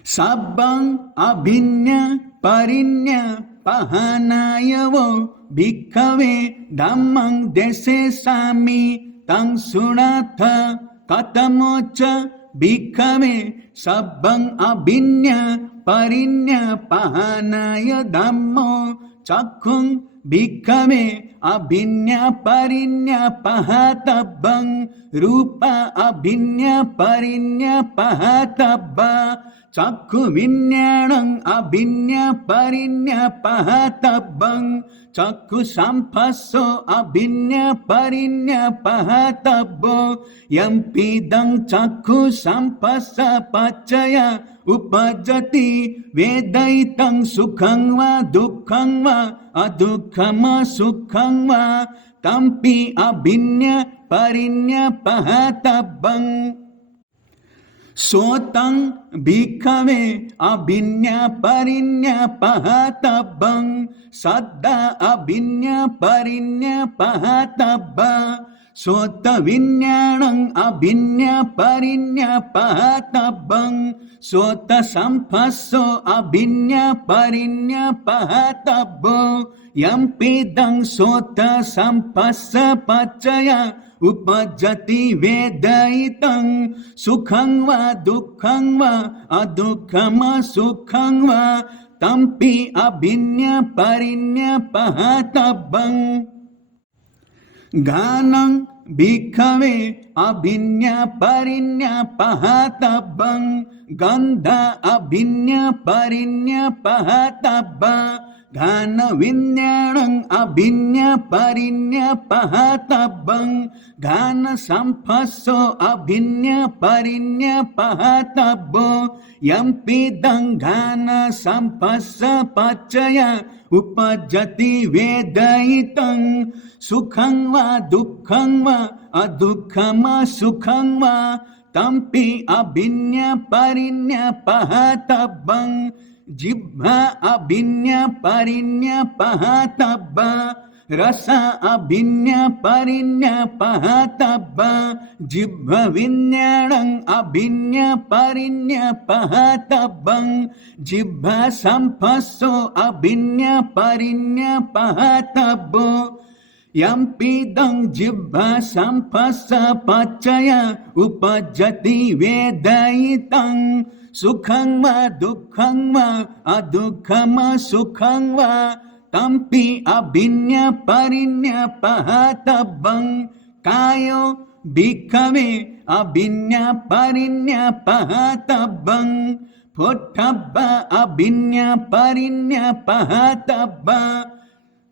Sabbang abhinya parinya pahanayawo bhikkhave dhammang dese sami tang sunatha katamocha bhikkhave sabbang abhinya parinya pahanaya dhammo chakhung bhikkhave abhinya parinya pahatabbang rupa abhinya parinya pahatabba Chakku vinnyanam abhinya parinya pahatabang Chakku sampasso abhinya parinya pahatabbo Yampidang chakku sampassa pacaya upajati Vedaitang sukhang va dukkhang va adukhama sukhang va Tampi abhinya parinya pahatabang Sotang bhikkhave abhinya parinya pahatabang Saddha abhinya parinya pahatabba Sota vinnyanam abhinya parinya pahatabang Sota sampasso abhinya parinya pahatabbo Yampidang sota sampassa pacaya upajati vedaitang sukhang va dukkhang va adukhama sukhang va tampi abhinya parinya pahatabang Ganang bhikkhave abhinya parinya pahatabang Gandha abhinya parinya pahatabba Ghana vinnyanam abhinya parinya pahatabang Ghana sampasso abhinya parinya pahatabbo Yampidang ghana sampassa pacaya upajati vedaitang Sukhang va dukkhang va adukhama sukhang va Tampi abhinya parinya pahatabang Jibha abhinya parinya pahatabba Rasa abhinya parinya pahatabba Jibha vinnyanam abhinya parinya pahatabang Jibha sampasso abhinya parinya pahatabbo Yampidang jibha sampassa pacaya upajati vedaitang Sukhang va dukkhang va adukhama sukhang va Tampi abhinya parinya pahatabang Kayo bhikkhave abhinya parinya pahatabang Pottabba abhinya parinya pahatabba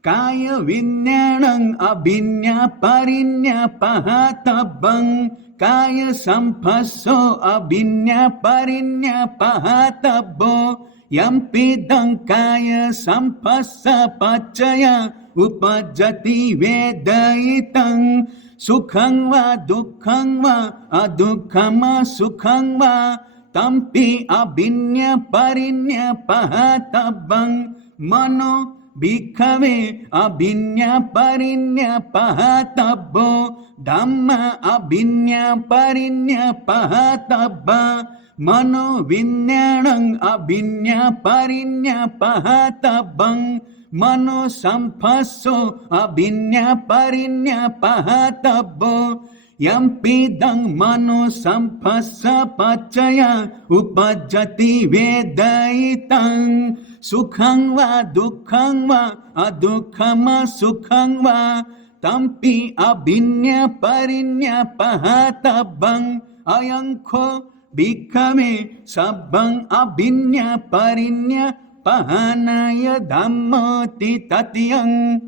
Kaya vinnyanam abhinya parinya pahatabang Kaya sampasso abhinya parinya pahatabbo Yampidang kaya sampassa pacaya upajati vedaitang Sukhang va dukkhang va adukhama sukhang va Tampi abhinya parinya pahatabang Mano bhikkhave abhinya parinya pahatabbo Dhamma abhinya parinya pahatabba Mano vinnyanam abhinya parinya pahatabang Mano sampasso abhinya parinya pahatabbo Yampidang mano sampassa pacaya upajati vedaitang Sukhang va dukkhang va adukhama sukhang va Tampi abhinya parinya pahatabang Ayangko bhikkhave sabbang abhinya parinya pahanaya dhammoti tatiyang